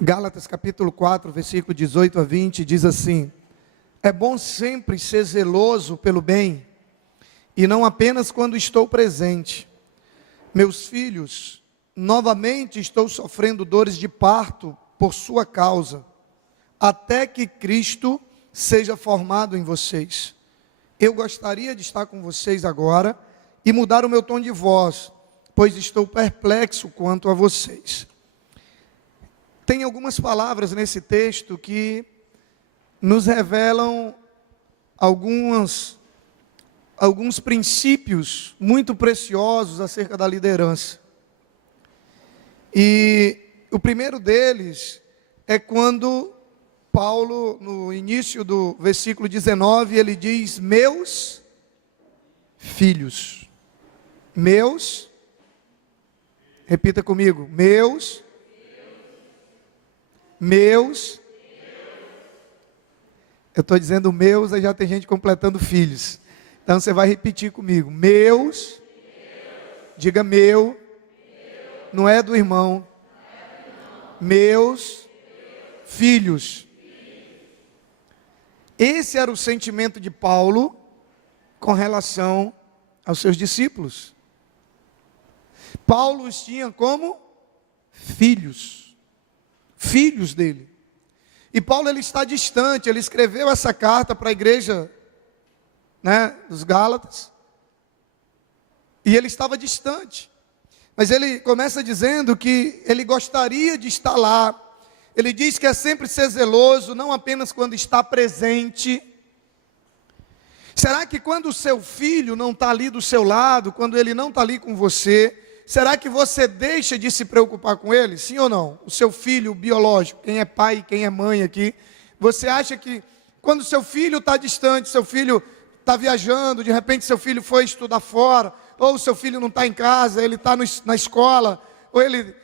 Gálatas capítulo 4, versículo 18 a 20, diz assim: é bom sempre ser zeloso pelo bem, e não apenas quando estou presente. Meus filhos, novamente estou sofrendo dores de parto por sua causa, até que Cristo seja formado em vocês. Eu gostaria de estar com vocês agora e mudar o meu tom de voz, pois estou perplexo quanto a vocês. Tem algumas palavras nesse texto que nos revelam alguns princípios muito preciosos acerca da liderança. E o primeiro deles é quando Paulo, no início do versículo 19, ele diz: meus filhos. Repita comigo, meus. Eu estou dizendo meus, aí já tem gente completando filhos. Então você vai repetir comigo, meus. Diga meu. Não é do irmão. Meus filhos. Esse era o sentimento de Paulo com relação aos seus discípulos. Paulo os tinha como filhos dele. E Paulo, ele está distante, ele escreveu essa carta para a igreja, dos Gálatas, e ele estava distante, mas ele começa dizendo que ele gostaria de estar lá. Ele diz que é sempre ser zeloso, não apenas quando está presente. Será que quando o seu filho não está ali do seu lado, quando ele não está ali com você, será que você deixa de se preocupar com ele? Sim ou não? O seu filho biológico, quem é pai e quem é mãe aqui, você acha que quando seu filho está distante, seu filho está viajando, de repente seu filho foi estudar fora, ou seu filho não está em casa, ele está na escola, ou ele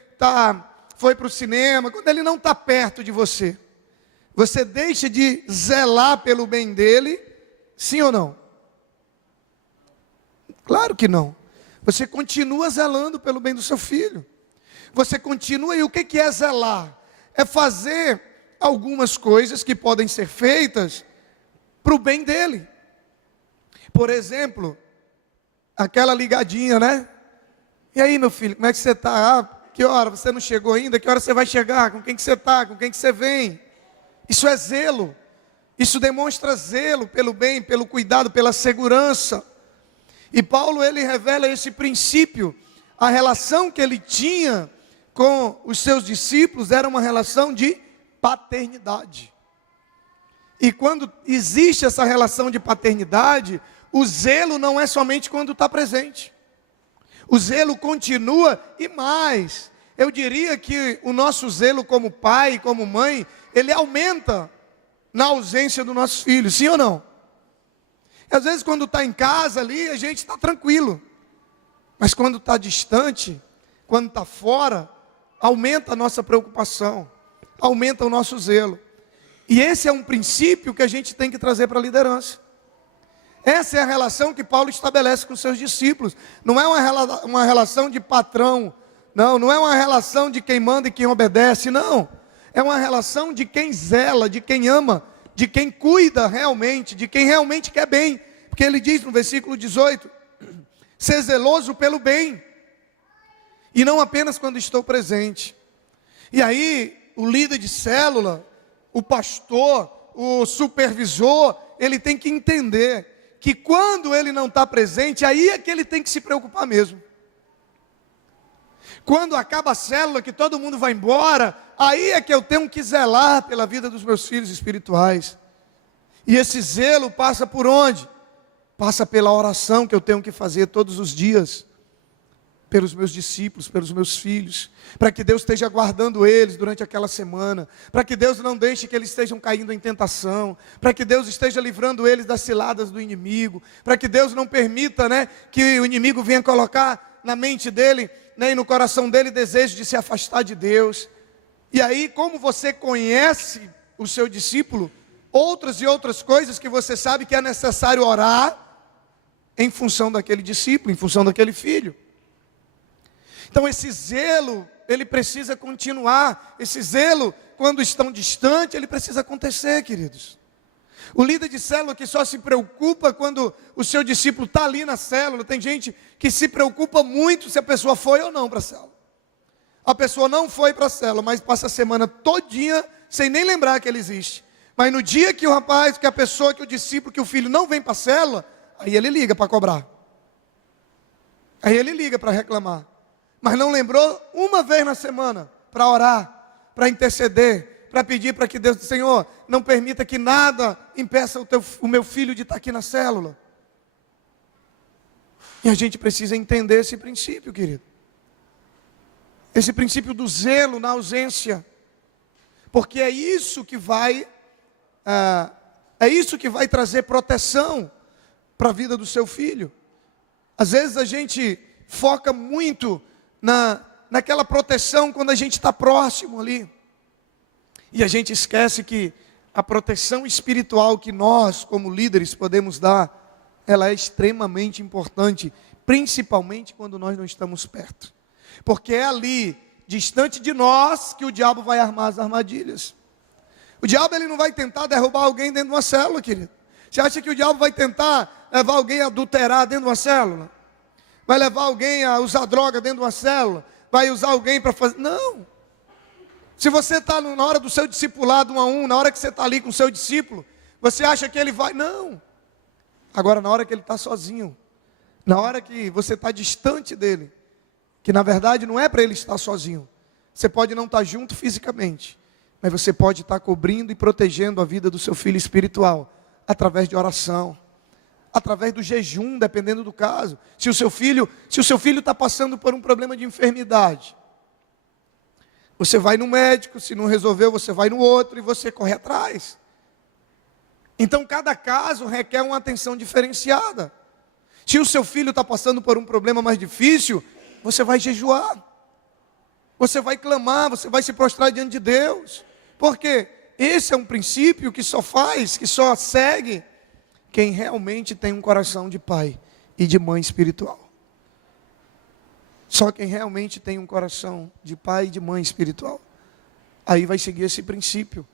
foi para o cinema, quando ele não está perto de você, você deixa de zelar pelo bem dele? Sim ou não? Claro que não. Você continua zelando pelo bem do seu filho. Você continua, e o que é zelar? É fazer algumas coisas que podem ser feitas para o bem dele. Por exemplo, aquela ligadinha, E aí, meu filho, como é que você está? Que hora? Você não chegou ainda? Que hora você vai chegar? Com quem que você está? Com quem que você vem? Isso é zelo. Isso demonstra zelo pelo bem, pelo cuidado, pela segurança. E Paulo, ele revela esse princípio. A relação que ele tinha com os seus discípulos era uma relação de paternidade. E quando existe essa relação de paternidade, o zelo não é somente quando está presente. O zelo continua e mais. Eu diria que o nosso zelo como pai, como mãe, ele aumenta na ausência dos nossos filhos, sim ou não? Às vezes quando está em casa ali, a gente está tranquilo. Mas quando está distante, quando está fora, aumenta a nossa preocupação, aumenta o nosso zelo. E esse é um princípio que a gente tem que trazer para a liderança. Essa é a relação que Paulo estabelece com os seus discípulos. Não é uma relação de patrão, não é uma relação de quem manda e quem obedece, não. É uma relação de quem zela, de quem ama, de quem cuida realmente, de quem realmente quer bem. Porque ele diz no versículo 18, ser zeloso pelo bem, e não apenas quando estou presente. E aí, o líder de célula, o pastor, o supervisor, ele tem que entender que quando ele não está presente, aí é que ele tem que se preocupar mesmo. Quando acaba a célula, que todo mundo vai embora, aí é que eu tenho que zelar pela vida dos meus filhos espirituais. E esse zelo passa por onde? Passa pela oração que eu tenho que fazer todos os dias, pelos meus discípulos, pelos meus filhos, para que Deus esteja guardando eles durante aquela semana, para que Deus não deixe que eles estejam caindo em tentação, para que Deus esteja livrando eles das ciladas do inimigo, para que Deus não permita, que o inimigo venha colocar na mente dele, e no coração dele desejo de se afastar de Deus. E aí, como você conhece o seu discípulo, outras e outras coisas que você sabe que é necessário orar em função daquele discípulo, em função daquele filho. Então esse zelo ele precisa continuar. Esse zelo, quando estão distantes, ele precisa acontecer, queridos. O líder de célula que só se preocupa quando o seu discípulo está ali na célula. Tem gente que se preocupa muito se a pessoa foi ou não para a célula. A pessoa não foi para a célula, mas passa a semana todinha sem nem lembrar que ele existe. Mas no dia que o rapaz, que a pessoa, que o discípulo, que o filho não vem para a célula, aí ele liga para cobrar. Aí ele liga para reclamar. Mas não lembrou uma vez na semana para orar, para interceder, para pedir para que Deus, Senhor, não permita que nada impeça o meu filho de estar aqui na célula. E a gente precisa entender esse princípio, querido. Esse princípio do zelo na ausência. Porque é isso que vai trazer proteção para a vida do seu filho. Às vezes a gente foca muito naquela proteção quando a gente está próximo ali. E a gente esquece que a proteção espiritual que nós, como líderes, podemos dar, ela é extremamente importante, principalmente quando nós não estamos perto. Porque é ali, distante de nós, que o diabo vai armar as armadilhas. O diabo, ele não vai tentar derrubar alguém dentro de uma célula, querido. Você acha que o diabo vai tentar levar alguém a adulterar dentro de uma célula? Vai levar alguém a usar droga dentro de uma célula? Vai usar alguém para fazer... Não. Se você está na hora do seu discipulado 1 a 1, na hora que você está ali com o seu discípulo, você acha que ele vai... Não. Agora, na hora que ele está sozinho, na hora que você está distante dele, que na verdade não é para ele estar sozinho. Você pode não estar junto fisicamente, mas você pode estar cobrindo e protegendo a vida do seu filho espiritual, através de oração, através do jejum, dependendo do caso. Se o seu filho está passando por um problema de enfermidade, você vai no médico, se não resolveu, você vai no outro e você corre atrás. Então cada caso requer uma atenção diferenciada. Se o seu filho está passando por um problema mais difícil, você vai jejuar, você vai clamar, você vai se prostrar diante de Deus, porque esse é um princípio que só segue quem realmente tem um coração de pai e de mãe espiritual. Só quem realmente tem um coração de pai e de mãe espiritual, aí vai seguir esse princípio.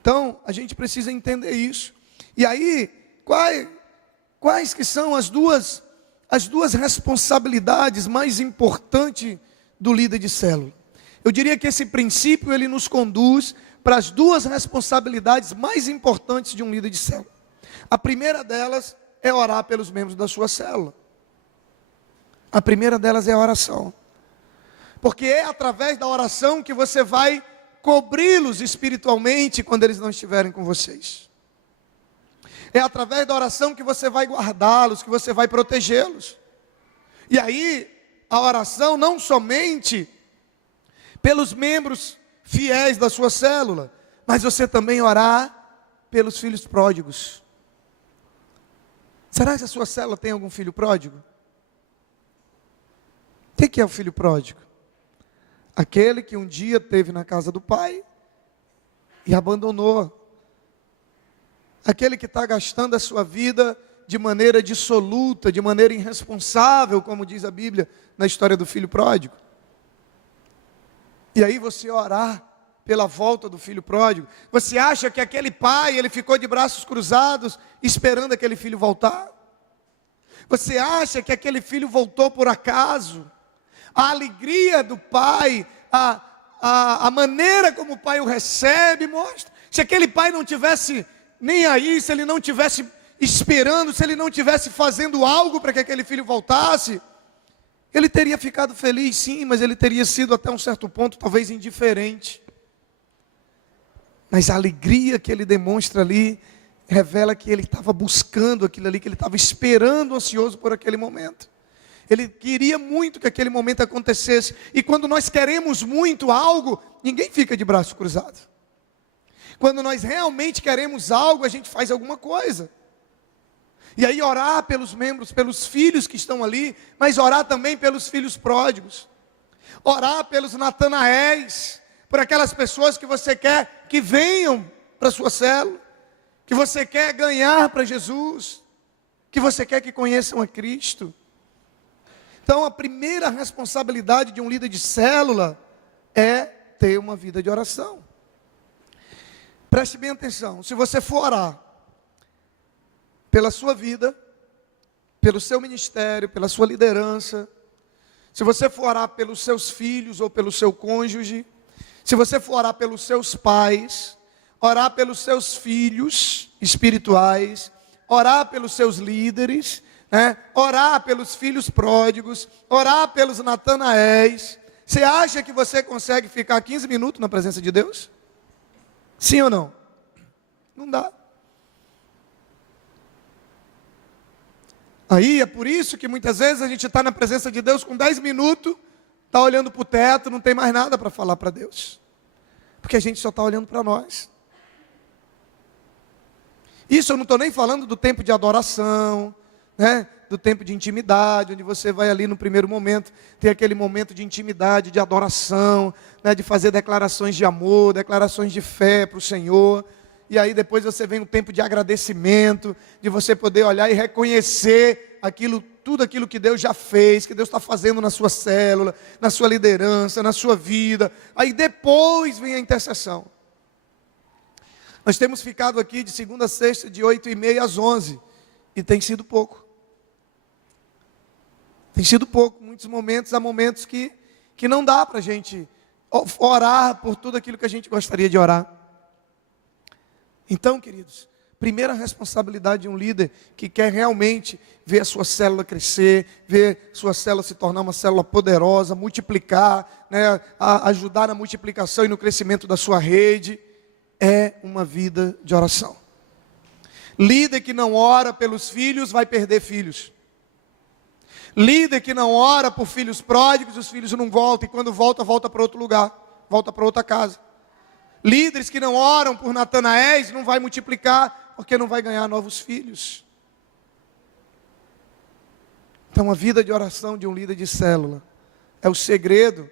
Então, a gente precisa entender isso. E aí, quais que são as duas responsabilidades mais importantes do líder de célula? Eu diria que esse princípio, ele nos conduz para as duas responsabilidades mais importantes de um líder de célula. A primeira delas é orar pelos membros da sua célula. A primeira delas é a oração. Porque é através da oração que você vai cobri-los espiritualmente quando eles não estiverem com vocês. É através da oração que você vai guardá-los, que você vai protegê-los. E aí, a oração não somente pelos membros fiéis da sua célula, mas você também orar pelos filhos pródigos. Será que a sua célula tem algum filho pródigo? O que é o filho pródigo? Aquele que um dia esteve na casa do pai e abandonou. Aquele que está gastando a sua vida de maneira dissoluta, de maneira irresponsável, como diz a Bíblia na história do filho pródigo. E aí você orar pela volta do filho pródigo. Você acha que aquele pai, ele ficou de braços cruzados, esperando aquele filho voltar? Você acha que aquele filho voltou por acaso? A alegria do pai, a maneira como o pai o recebe, mostra. Se aquele pai não tivesse nem aí, se ele não tivesse esperando, se ele não tivesse fazendo algo para que aquele filho voltasse, ele teria ficado feliz sim, mas ele teria sido até um certo ponto talvez indiferente. Mas a alegria que ele demonstra ali, revela que ele estava buscando aquilo ali, que ele estava esperando, ansioso por aquele momento. Ele queria muito que aquele momento acontecesse. E quando nós queremos muito algo, ninguém fica de braço cruzado. Quando nós realmente queremos algo, a gente faz alguma coisa. E aí orar pelos membros, pelos filhos que estão ali, mas orar também pelos filhos pródigos. Orar pelos Natanaéis, por aquelas pessoas que você quer que venham para a sua célula, que você quer ganhar para Jesus, que você quer que conheçam a Cristo. Então a primeira responsabilidade de um líder de célula é ter uma vida de oração. Preste bem atenção, se você for orar pela sua vida, pelo seu ministério, pela sua liderança, se você for orar pelos seus filhos ou pelo seu cônjuge, se você for orar pelos seus pais, orar pelos seus filhos espirituais, orar pelos seus líderes, orar pelos filhos pródigos, orar pelos Natanaéis, você acha que você consegue ficar 15 minutos na presença de Deus? Sim ou não? Não dá. Aí é por isso que muitas vezes a gente está na presença de Deus com 10 minutos, está olhando para o teto, não tem mais nada para falar para Deus. Porque a gente só está olhando para nós. Isso eu não estou nem falando do tempo de adoração, do tempo de intimidade, onde você vai ali no primeiro momento, ter aquele momento de intimidade, de adoração, de fazer declarações de amor, declarações de fé para o Senhor. E aí depois você vem um tempo de agradecimento, de você poder olhar e reconhecer tudo aquilo que Deus já fez, que Deus está fazendo na sua célula, na sua liderança, na sua vida. Aí depois vem a intercessão. Nós temos ficado aqui de segunda a sexta, de 8h30 às 11h, e tem sido pouco. Tem sido pouco, muitos momentos, há momentos que não dá para a gente orar por tudo aquilo que a gente gostaria de orar. Então, queridos, primeira responsabilidade de um líder que quer realmente ver a sua célula crescer, ver sua célula se tornar uma célula poderosa, multiplicar, ajudar na multiplicação e no crescimento da sua rede, é uma vida de oração. Líder que não ora pelos filhos vai perder filhos. Líder que não ora por filhos pródigos, os filhos não voltam, e quando volta para outro lugar, volta para outra casa. Líderes que não oram por Natanaéis não vai multiplicar, porque não vai ganhar novos filhos. Então a vida de oração de um líder de célula é o segredo,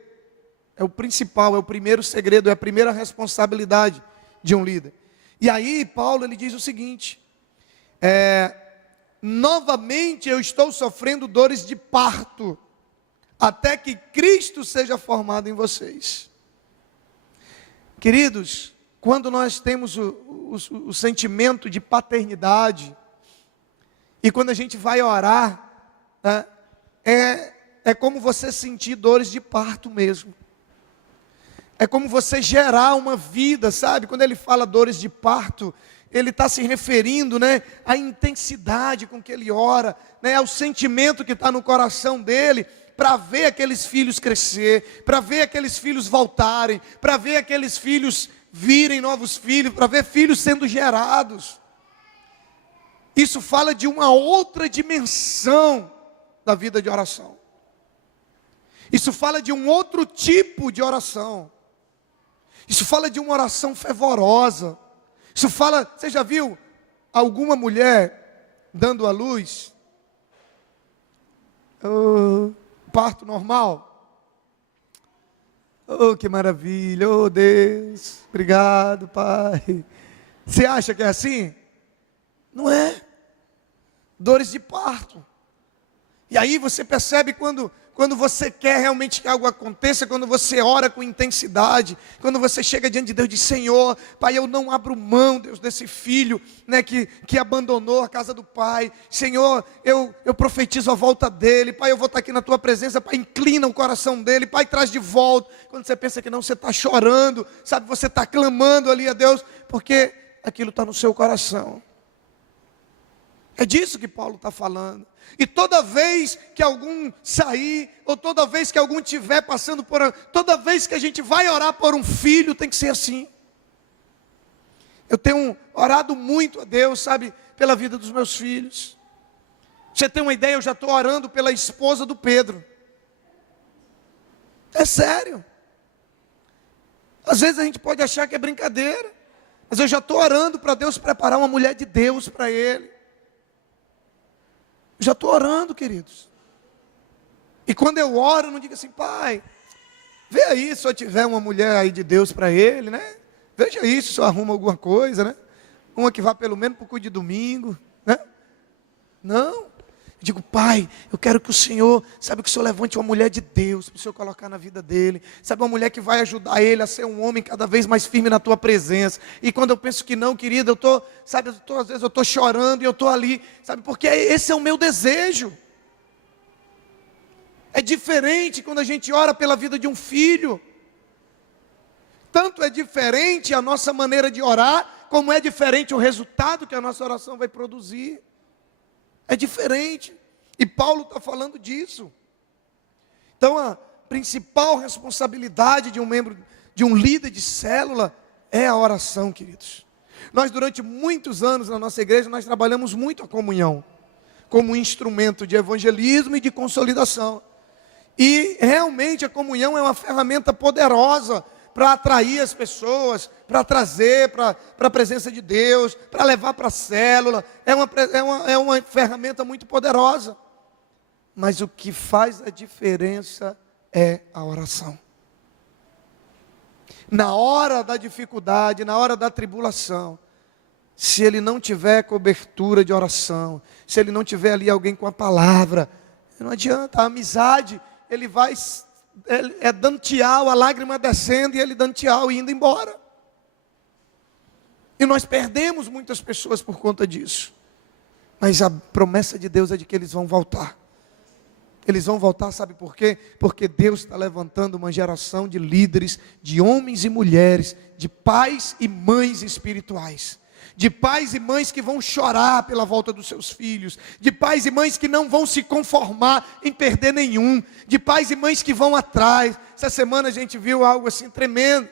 é o principal, é o primeiro segredo, é a primeira responsabilidade de um líder. E aí Paulo ele diz o seguinte: novamente eu estou sofrendo dores de parto, até que Cristo seja formado em vocês. Queridos, quando nós temos o sentimento de paternidade, e quando a gente vai orar, é como você sentir dores de parto mesmo. É como você gerar uma vida, sabe? Quando ele fala dores de parto, ele está se referindo, à intensidade com que ele ora, ao sentimento que está no coração dele, para ver aqueles filhos crescer, para ver aqueles filhos voltarem, para ver aqueles filhos virem novos filhos, para ver filhos sendo gerados. Isso fala de uma outra dimensão da vida de oração. Isso fala de um outro tipo de oração. Isso fala de uma oração fervorosa. Isso fala, você já viu alguma mulher dando à luz? Parto normal? Oh, que maravilha, oh Deus, obrigado Pai. Você acha que é assim? Não é. Dores de parto. E aí você percebe quando você quer realmente que algo aconteça, quando você ora com intensidade, quando você chega diante de Deus e diz: Senhor, Pai, eu não abro mão, Deus, desse filho, que abandonou a casa do Pai. Senhor, eu profetizo a volta dele. Pai, eu vou estar aqui na Tua presença. Pai, inclina o coração dele. Pai, traz de volta. Quando você pensa que não, você está chorando, sabe, você está clamando ali a Deus, porque aquilo está no seu coração. É disso que Paulo está falando. E toda vez que algum sair, ou toda vez que algum estiver passando toda vez que a gente vai orar por um filho, tem que ser assim. Eu tenho orado muito a Deus, sabe, pela vida dos meus filhos. Você tem uma ideia, eu já estou orando pela esposa do Pedro. É sério. Às vezes a gente pode achar que é brincadeira, mas eu já estou orando para Deus preparar uma mulher de Deus para ele. Já estou orando, queridos. E quando eu oro, eu não digo assim: Pai, vê aí se eu tiver uma mulher aí de Deus para ele, Veja isso, se eu arrumo alguma coisa, Uma que vá pelo menos para o culto de domingo, Não. Digo, pai, eu quero que o Senhor, sabe, que o Senhor levante uma mulher de Deus, para o Senhor colocar na vida dele. Sabe, uma mulher que vai ajudar ele a ser um homem cada vez mais firme na tua presença. E quando eu penso que não, querida, às vezes eu estou chorando e eu estou ali, sabe, porque esse é o meu desejo. É diferente quando a gente ora pela vida de um filho. Tanto é diferente a nossa maneira de orar, como é diferente o resultado que a nossa oração vai produzir. É diferente. E Paulo está falando disso. Então a principal responsabilidade de um membro, de um líder de célula, é a oração, queridos. Nós durante muitos anos na nossa igreja, nós trabalhamos muito a comunhão, como instrumento de evangelismo e de consolidação. E realmente a comunhão é uma ferramenta poderosa para atrair as pessoas, para trazer para a presença de Deus, para levar para a célula. É uma ferramenta muito poderosa. Mas o que faz a diferença é a oração. Na hora da dificuldade, na hora da tribulação, se ele não tiver cobertura de oração, se ele não tiver ali alguém com a palavra, não adianta, a amizade, ele vai dando tchau, a lágrima descendo e ele dando tchau e indo embora. E nós perdemos muitas pessoas por conta disso. Mas a promessa de Deus é de que eles vão voltar. Eles vão voltar, sabe por quê? Porque Deus está levantando uma geração de líderes, de homens e mulheres, de pais e mães espirituais. De pais e mães que vão chorar pela volta dos seus filhos, de pais e mães que não vão se conformar em perder nenhum, de pais e mães que vão atrás. Essa semana a gente viu algo assim tremendo.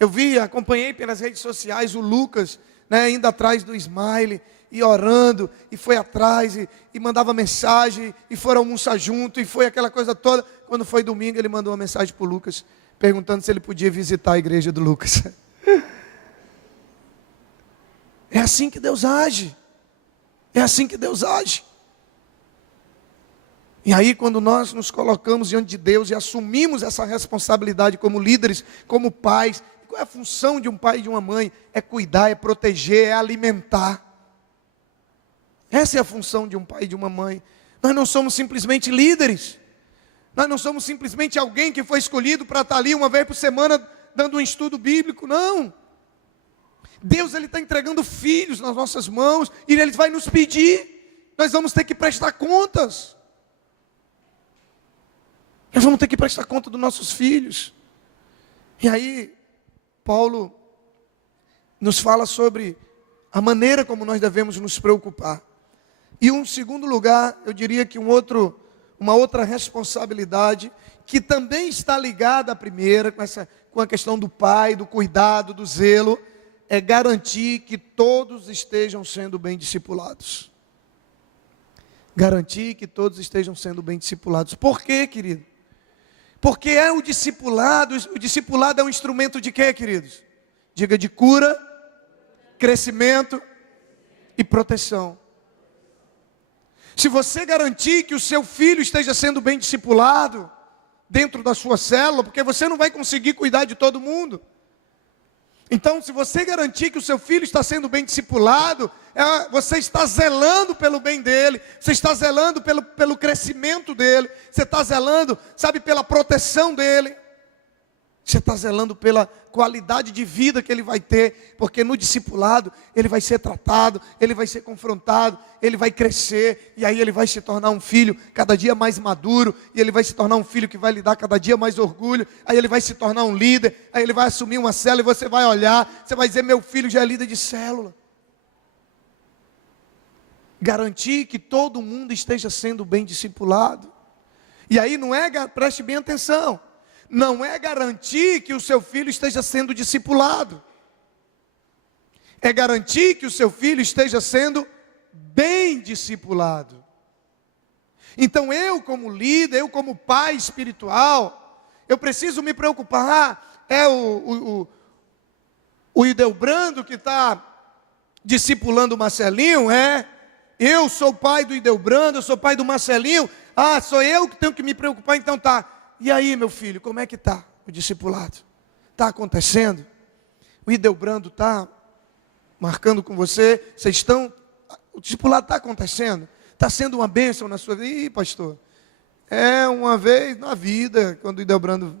Eu acompanhei pelas redes sociais o Lucas, indo atrás do Smile, e orando, e foi atrás, e mandava mensagem, e foram almoçar junto, e foi aquela coisa toda. Quando foi domingo, ele mandou uma mensagem para o Lucas, perguntando se ele podia visitar a igreja do Lucas. É assim que Deus age. É assim que Deus age. E aí quando nós nos colocamos diante de Deus e assumimos essa responsabilidade como líderes, como pais, qual é a função de um pai e de uma mãe? É cuidar, é proteger, é alimentar. Essa é a função de um pai e de uma mãe. Nós não somos simplesmente líderes. Nós não somos simplesmente alguém que foi escolhido para estar ali uma vez por semana dando um estudo bíblico, não. Deus está entregando filhos nas nossas mãos e Ele vai nos pedir. Nós vamos ter que prestar contas. Nós vamos ter que prestar conta dos nossos filhos. E aí, Paulo nos fala sobre a maneira como nós devemos nos preocupar. E um segundo lugar, eu diria que uma outra responsabilidade, que também está ligada à primeira, com a questão do pai, do cuidado, do zelo, é garantir que todos estejam sendo bem discipulados. Garantir que todos estejam sendo bem discipulados. Por quê, querido? Porque é o discipulado é um instrumento de quê, queridos? Diga, de cura, crescimento e proteção. Se você garantir que o seu filho esteja sendo bem discipulado dentro da sua célula, porque você não vai conseguir cuidar de todo mundo. Então, se você garantir que o seu filho está sendo bem discipulado, você está zelando pelo bem dele, você está zelando pelo crescimento dele, você está zelando, sabe, pela proteção dele, você está zelando pela qualidade de vida que ele vai ter, porque no discipulado ele vai ser tratado, ele vai ser confrontado, ele vai crescer, e aí ele vai se tornar um filho cada dia mais maduro, e ele vai se tornar um filho que vai lhe dar cada dia mais orgulho, aí ele vai se tornar um líder, aí ele vai assumir uma célula, e você vai olhar, você vai dizer, meu filho já é líder de célula. Garantir que todo mundo esteja sendo bem discipulado, e aí não é, preste bem atenção, não é garantir que o seu filho esteja sendo discipulado, é garantir que o seu filho esteja sendo bem discipulado. Então eu como líder, eu como pai espiritual, eu preciso me preocupar, é o Idelbrando que está discipulando o Marcelinho, eu sou o pai do Idelbrando, eu sou pai do Marcelinho, sou eu que tenho que me preocupar, então tá. E aí, meu filho, como é que está o discipulado? Está acontecendo? O Idelbrando está marcando com você? O discipulado está acontecendo? está sendo uma bênção na sua vida? Ih, pastor, é uma vez na vida, quando o Ideobrando...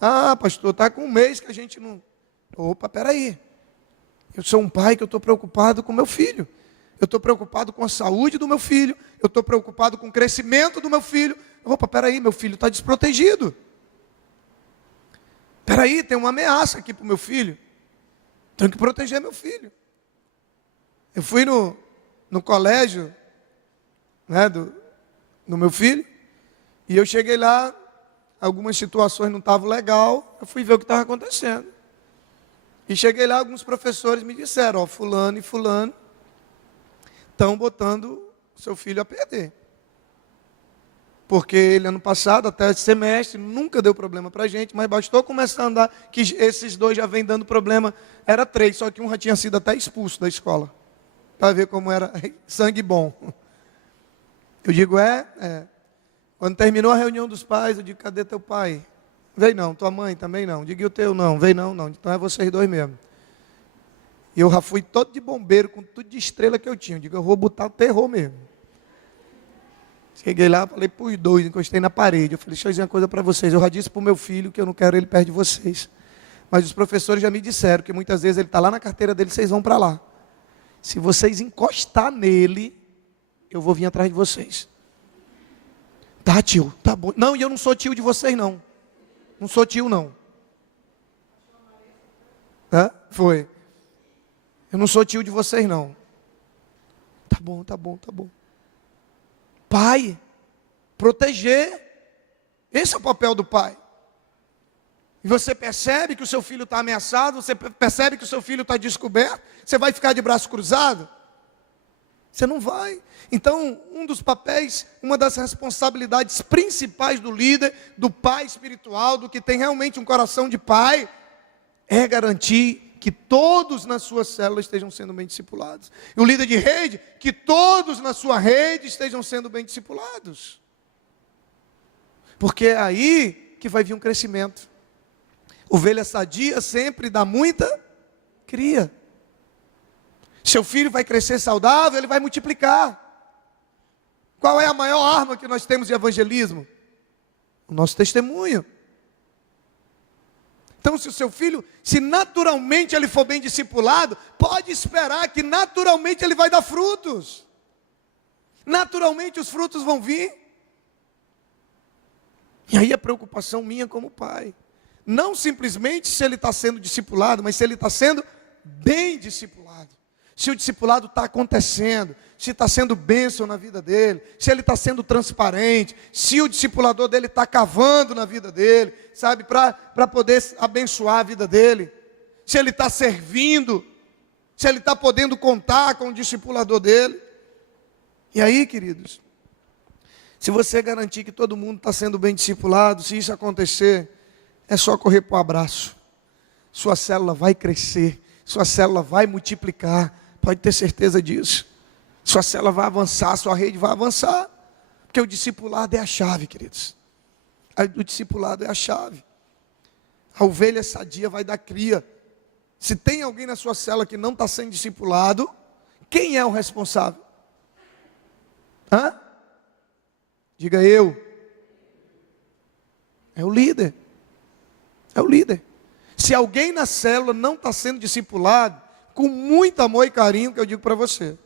Ah, pastor, está com um mês que a gente não... Opa, peraí. Eu sou um pai que eu estou preocupado com meu filho. Eu estou preocupado com a saúde do meu filho. Eu estou preocupado com o crescimento do meu filho. Opa, peraí, meu filho está desprotegido. Peraí, tem uma ameaça aqui para o meu filho. Tenho que proteger meu filho. Eu fui no colégio, né, do meu filho, e eu cheguei lá, algumas situações não estavam legal, eu fui ver o que estava acontecendo. E cheguei lá, alguns professores me disseram, ó, fulano e fulano estão botando seu filho a perder. Porque ele, ano passado, até esse semestre, nunca deu problema para a gente, mas bastou começar a andar, que esses dois já vêm dando problema, era 3, só que um já tinha sido até expulso da escola, para ver como era sangue bom. Eu digo, quando terminou a reunião dos pais, eu digo, cadê teu pai? Veio não, tua mãe também não, diga, e o teu não, veio não, então é vocês dois mesmo. E eu já fui todo de bombeiro, com tudo de estrela que eu tinha, eu digo, eu vou botar o terror mesmo. Cheguei lá, falei para os dois, encostei na parede. Eu falei, deixa eu dizer uma coisa para vocês. Eu já disse para o meu filho que eu não quero ele perto de vocês. Mas os professores já me disseram que muitas vezes ele está lá na carteira dele, vocês vão para lá. Se vocês encostar nele, eu vou vir atrás de vocês. Tá, tio, tá bom. Não, e eu não sou tio de vocês, não. Não sou tio, não. Foi. Eu não sou tio de vocês, não. Tá bom, tá bom, tá bom. Pai, proteger, esse é o papel do pai. E você percebe que o seu filho está ameaçado, você percebe que o seu filho está descoberto, você vai ficar de braço cruzado? Você não vai. Então, um dos papéis, uma das responsabilidades principais do líder, do pai espiritual, do que tem realmente um coração de pai, é garantir que todos na sua célula estejam sendo bem discipulados. E o líder de rede, que todos na sua rede estejam sendo bem discipulados. Porque é aí que vai vir um crescimento. Ovelha sadia sempre dá muita cria. Seu filho vai crescer saudável, ele vai multiplicar. Qual é a maior arma que nós temos de evangelismo? O nosso testemunho. Então, se o seu filho, se naturalmente ele for bem discipulado, pode esperar que naturalmente ele vai dar frutos. Naturalmente os frutos vão vir. E aí a preocupação minha como pai, não simplesmente se ele está sendo discipulado, mas se ele está sendo bem discipulado. Se o discipulado está acontecendo, se está sendo bênção na vida dele, se ele está sendo transparente, se o discipulador dele está cavando na vida dele, sabe, para poder abençoar a vida dele, se ele está servindo, se ele está podendo contar com o discipulador dele. E aí, queridos, se você garantir que todo mundo está sendo bem discipulado, se isso acontecer, é só correr para o abraço. Sua célula vai crescer, sua célula vai multiplicar, pode ter certeza disso. Sua célula vai avançar, sua rede vai avançar. Porque o discipulado é a chave, queridos. O discipulado é a chave. A ovelha sadia vai dar cria. Se tem alguém na sua célula que não está sendo discipulado, quem é o responsável? Diga eu. É o líder. É o líder. Se alguém na célula não está sendo discipulado, com muito amor e carinho, que eu digo para você,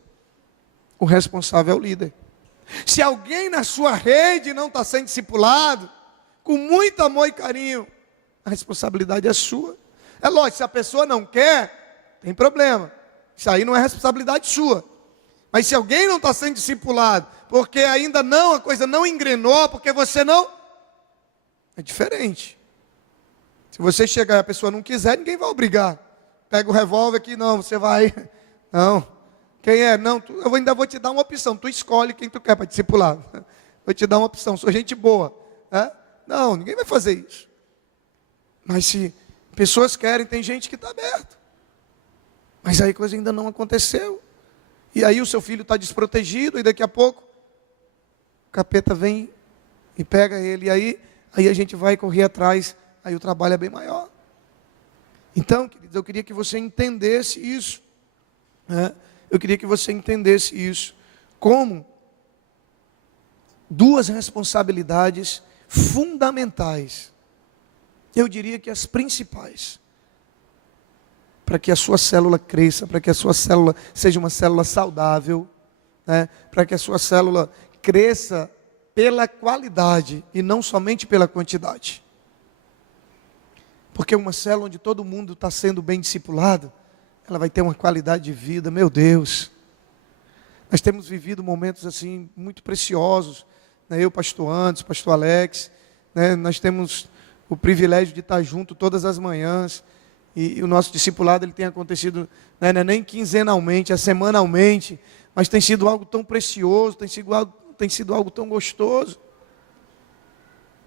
o responsável é o líder. Se alguém na sua rede não está sendo discipulado, com muito amor e carinho, a responsabilidade é sua. É lógico, se a pessoa não quer, tem problema. Isso aí não é responsabilidade sua. Mas se alguém não está sendo discipulado, porque ainda não, a coisa não engrenou, porque você não... É diferente. Se você chegar e a pessoa não quiser, ninguém vai obrigar. Pega o revólver aqui, não, você vai... Não. Quem é? Não, eu ainda vou te dar uma opção. Tu escolhe quem tu quer para discipular. Vou te dar uma opção, sou gente boa. Não, ninguém vai fazer isso. Mas se pessoas querem, tem gente que está aberto. Mas aí a coisa ainda não aconteceu. E aí o seu filho está desprotegido, e daqui a pouco o capeta vem e pega ele. E aí a gente vai correr atrás, aí o trabalho é bem maior. Então, queridos, eu queria que você entendesse isso. Eu queria que você entendesse isso. Como duas responsabilidades fundamentais, eu diria que as principais, para que a sua célula cresça, para que a sua célula seja uma célula saudável, né? Para que a sua célula cresça pela qualidade e não somente pela quantidade. Porque uma célula onde todo mundo está sendo bem discipulado, ela vai ter uma qualidade de vida, meu Deus. Nós temos vivido momentos assim muito preciosos, né? Eu, pastor Anderson, pastor Alex, né? Nós temos o privilégio de estar junto todas as manhãs, e o nosso discipulado ele tem acontecido, né? Não é nem quinzenalmente, é semanalmente, mas tem sido algo tão precioso, tem sido algo tão gostoso.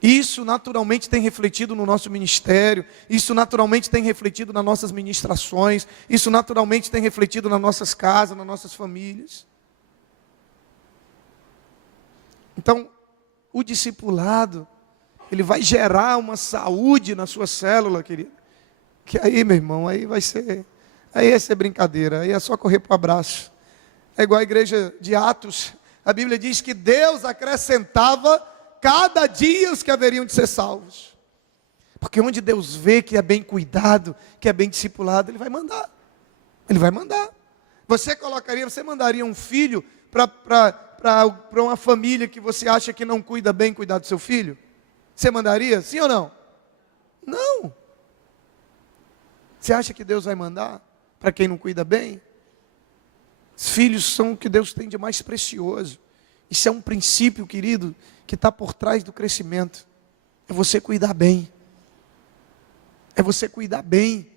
Isso naturalmente tem refletido no nosso ministério, isso naturalmente tem refletido nas nossas ministrações, isso naturalmente tem refletido nas nossas casas, nas nossas famílias. Então, o discipulado, ele vai gerar uma saúde na sua célula, querido. Que aí, meu irmão, aí vai ser brincadeira, aí é só correr para o abraço. É igual a igreja de Atos, a Bíblia diz que Deus acrescentava cada dia os que haveriam de ser salvos. Porque onde Deus vê que é bem cuidado, que é bem discipulado, Ele vai mandar. Ele vai mandar. Você mandaria um filho para uma família que você acha que não cuida bem, cuidar do seu filho? Você mandaria? Sim ou não? Não. Você acha que Deus vai mandar para quem não cuida bem? Os filhos são o que Deus tem de mais precioso. Isso é um princípio, querido, que está por trás do crescimento. É você cuidar bem. É você cuidar bem.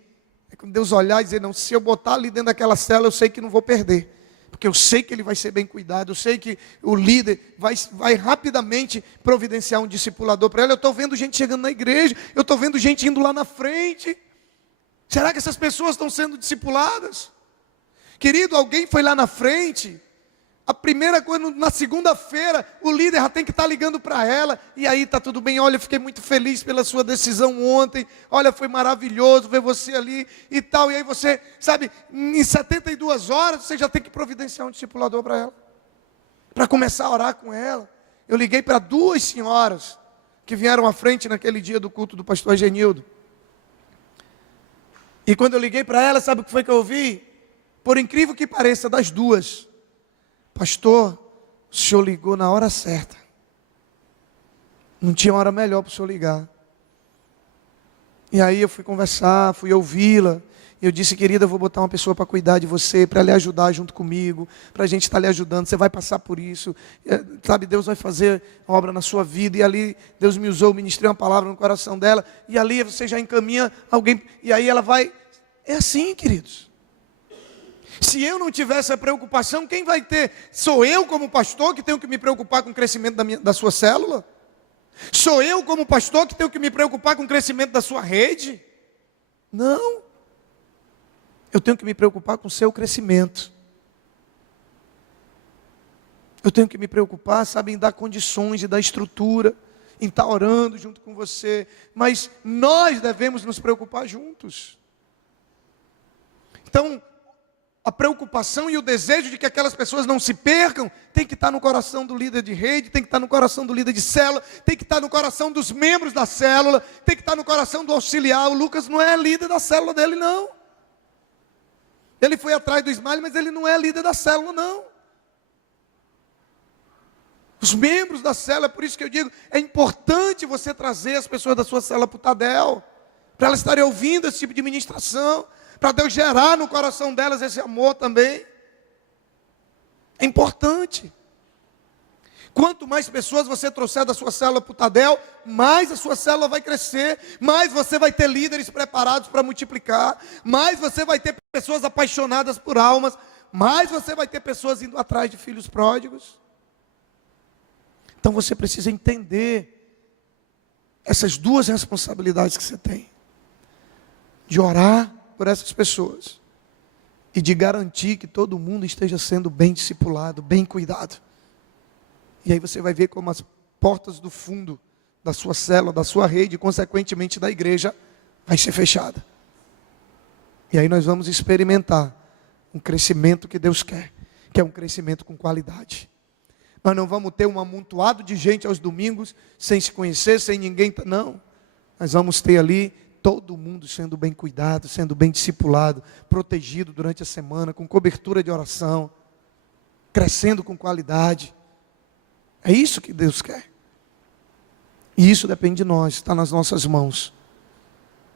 É quando Deus olhar e dizer, não, se eu botar ali dentro daquela cela, eu sei que não vou perder. Porque eu sei que ele vai ser bem cuidado. Eu sei que o líder vai rapidamente providenciar um discipulador para ela. Eu estou vendo gente chegando na igreja. Eu estou vendo gente indo lá na frente. Será que essas pessoas estão sendo discipuladas? Querido, alguém foi lá na frente. A primeira coisa, na segunda-feira, o líder já tem que estar ligando para ela. E aí está tudo bem, olha, eu fiquei muito feliz pela sua decisão ontem. Olha, foi maravilhoso ver você ali e tal. E aí você, sabe, em 72 horas, você já tem que providenciar um discipulador para ela. Para começar a orar com ela. Eu liguei para 2 senhoras que vieram à frente naquele dia do culto do pastor Genildo. E quando eu liguei para ela, sabe o que foi que eu ouvi? Por incrível que pareça, das duas: pastor, o senhor ligou na hora certa. Não tinha hora melhor para o senhor ligar. E aí eu fui conversar, fui ouvi-la. E eu disse, querida, eu vou botar uma pessoa para cuidar de você, para lhe ajudar junto comigo, para a gente estar lhe ajudando. Você vai passar por isso. Sabe, Deus vai fazer uma obra na sua vida. E ali Deus me usou, ministrei uma palavra no coração dela. E ali você já encaminha alguém. E aí ela vai. É assim, queridos. Se eu não tiver essa preocupação, quem vai ter? Sou eu como pastor que tenho que me preocupar com o crescimento da sua célula? Sou eu como pastor que tenho que me preocupar com o crescimento da sua rede? Não. Eu tenho que me preocupar com o seu crescimento. Eu tenho que me preocupar, sabe, em dar condições e dar estrutura, em estar orando junto com você. Mas nós devemos nos preocupar juntos. Então, a preocupação e o desejo de que aquelas pessoas não se percam tem que estar no coração do líder de rede, tem que estar no coração do líder de célula, tem que estar no coração dos membros da célula, tem que estar no coração do auxiliar. O Lucas não é líder da célula dele, não. Ele foi atrás do Ismael, mas ele não é líder da célula, não. Os membros da célula, é por isso que eu digo, é importante você trazer as pessoas da sua célula para o Tadel, para elas estarem ouvindo esse tipo de ministração, para Deus gerar no coração delas esse amor também. É importante. Quanto mais pessoas você trouxer da sua célula para o Tadel, mais a sua célula vai crescer, mais você vai ter líderes preparados para multiplicar, mais você vai ter pessoas apaixonadas por almas, mais você vai ter pessoas indo atrás de filhos pródigos. Então você precisa entender essas duas responsabilidades que você tem: de orar por essas pessoas e de garantir que todo mundo esteja sendo bem discipulado, bem cuidado. E aí você vai ver como as portas do fundo da sua célula, da sua rede, e consequentemente da igreja, vai ser fechada. E aí nós vamos experimentar um crescimento que Deus quer, que é um crescimento com qualidade. Nós não vamos ter um amontoado de gente aos domingos, sem se conhecer, sem ninguém, não. Nós vamos ter ali todo mundo sendo bem cuidado, sendo bem discipulado, protegido durante a semana, com cobertura de oração, crescendo com qualidade. É isso que Deus quer. E isso depende de nós, está nas nossas mãos.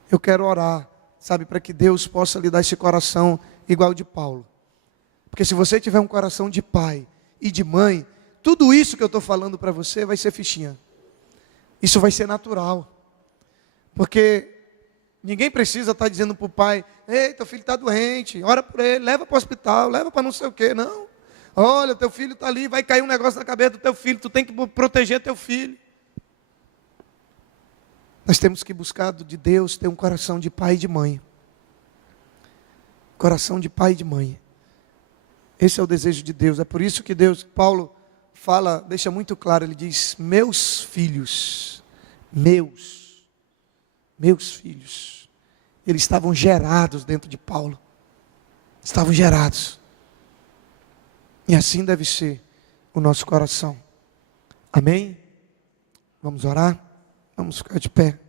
Eu quero orar, sabe, para que Deus possa lhe dar esse coração igual de Paulo. Porque se você tiver um coração de pai e de mãe, tudo isso que eu estou falando para você vai ser fichinha. Isso vai ser natural. Porque ninguém precisa estar dizendo para o pai: ei, teu filho está doente, ora por ele, leva para o hospital, leva para não sei o quê. Não. Olha, teu filho está ali, vai cair um negócio na cabeça do teu filho, tu tem que proteger teu filho. Nós temos que buscar de Deus ter um coração de pai e de mãe. Coração de pai e de mãe. Esse é o desejo de Deus. É por isso que Paulo fala, deixa muito claro, ele diz: meus filhos, meus filhos. Eles estavam gerados dentro de Paulo. Estavam gerados. E assim deve ser o nosso coração. Amém? Vamos orar? Vamos ficar de pé.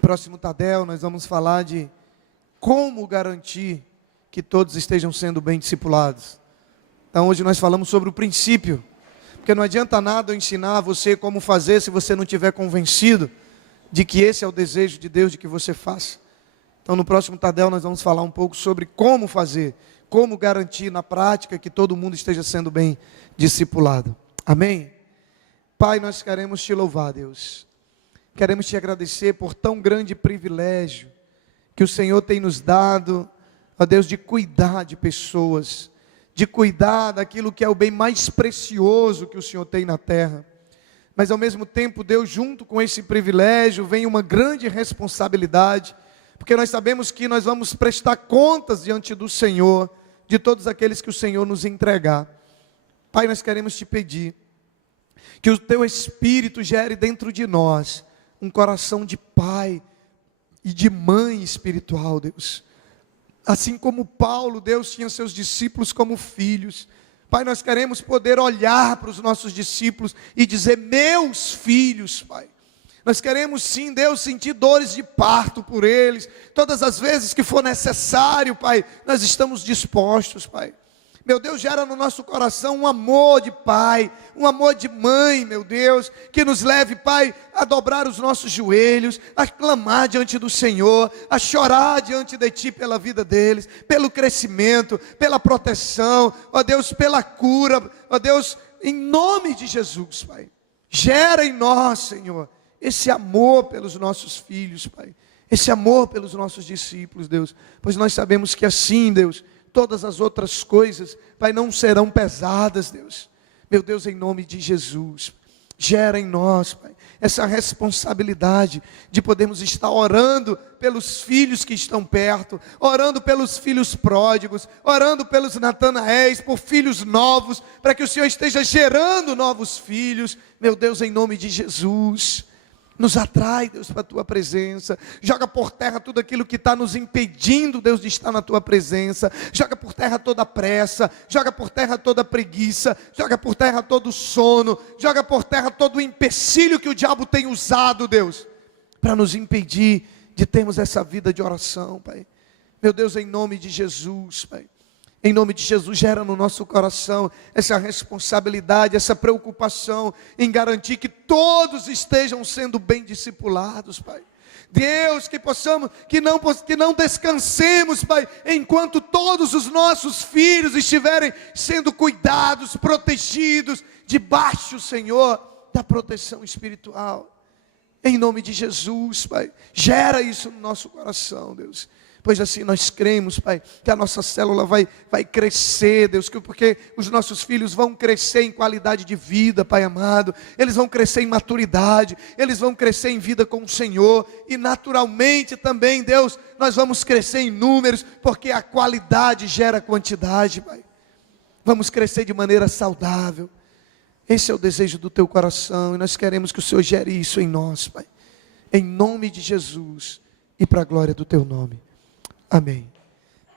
Próximo Tadel, nós vamos falar de como garantir que todos estejam sendo bem discipulados. Então hoje nós falamos sobre o princípio, porque não adianta nada eu ensinar a você como fazer se você não estiver convencido de que esse é o desejo de Deus de que você faça. Então no próximo Tadel nós vamos falar um pouco sobre como fazer, como garantir na prática que todo mundo esteja sendo bem discipulado. Amém? Pai, nós queremos te louvar, Deus. Queremos te agradecer por tão grande privilégio que o Senhor tem nos dado, ó Deus, de cuidar de pessoas, de cuidar daquilo que é o bem mais precioso que o Senhor tem na terra. Mas ao mesmo tempo, Deus, junto com esse privilégio, vem uma grande responsabilidade, porque nós sabemos que nós vamos prestar contas diante do Senhor, de todos aqueles que o Senhor nos entregar. Pai, nós queremos te pedir, que o teu Espírito gere dentro de nós, um coração de pai e de mãe espiritual, Deus. Assim como Paulo, Deus, tinha seus discípulos como filhos. Pai, nós queremos poder olhar para os nossos discípulos e dizer: meus filhos, Pai. Nós queremos sim, Deus, sentir dores de parto por eles. Todas as vezes que for necessário, Pai, nós estamos dispostos, Pai. Meu Deus, gera no nosso coração um amor de pai, um amor de mãe, meu Deus, que nos leve, Pai, a dobrar os nossos joelhos, a clamar diante do Senhor, a chorar diante de Ti pela vida deles, pelo crescimento, pela proteção, ó Deus, pela cura, ó Deus, em nome de Jesus, Pai. Gera em nós, Senhor, esse amor pelos nossos filhos, Pai, esse amor pelos nossos discípulos, Deus, pois nós sabemos que assim, Deus, todas as outras coisas, Pai, não serão pesadas, Deus. Meu Deus, em nome de Jesus, gera em nós, Pai, essa responsabilidade de podermos estar orando pelos filhos que estão perto, orando pelos filhos pródigos, orando pelos Natanaéis, por filhos novos, para que o Senhor esteja gerando novos filhos. Meu Deus, em nome de Jesus, nos atrai, Deus, para a Tua presença. Joga por terra tudo aquilo que está nos impedindo, Deus, de estar na Tua presença. Joga por terra toda a pressa. Joga por terra toda a preguiça. Joga por terra todo o sono. Joga por terra todo o empecilho que o diabo tem usado, Deus, para nos impedir de termos essa vida de oração, Pai. Meu Deus, em nome de Jesus, Pai. Em nome de Jesus, gera no nosso coração essa responsabilidade, essa preocupação em garantir que todos estejam sendo bem discipulados, Pai. Deus, que possamos, que não descansemos, Pai, enquanto todos os nossos filhos estiverem sendo cuidados, protegidos, debaixo, Senhor, da proteção espiritual. Em nome de Jesus, Pai, gera isso no nosso coração, Deus. Pois assim nós cremos, Pai, que a nossa célula vai crescer, Deus, porque os nossos filhos vão crescer em qualidade de vida, Pai amado. Eles vão crescer em maturidade, eles vão crescer em vida com o Senhor. E naturalmente também, Deus, nós vamos crescer em números, porque a qualidade gera quantidade, Pai. Vamos crescer de maneira saudável. Esse é o desejo do Teu coração, e nós queremos que o Senhor gere isso em nós, Pai. Em nome de Jesus. e para a glória do teu nome. Amém.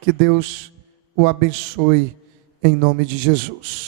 Que Deus o abençoe em nome de Jesus.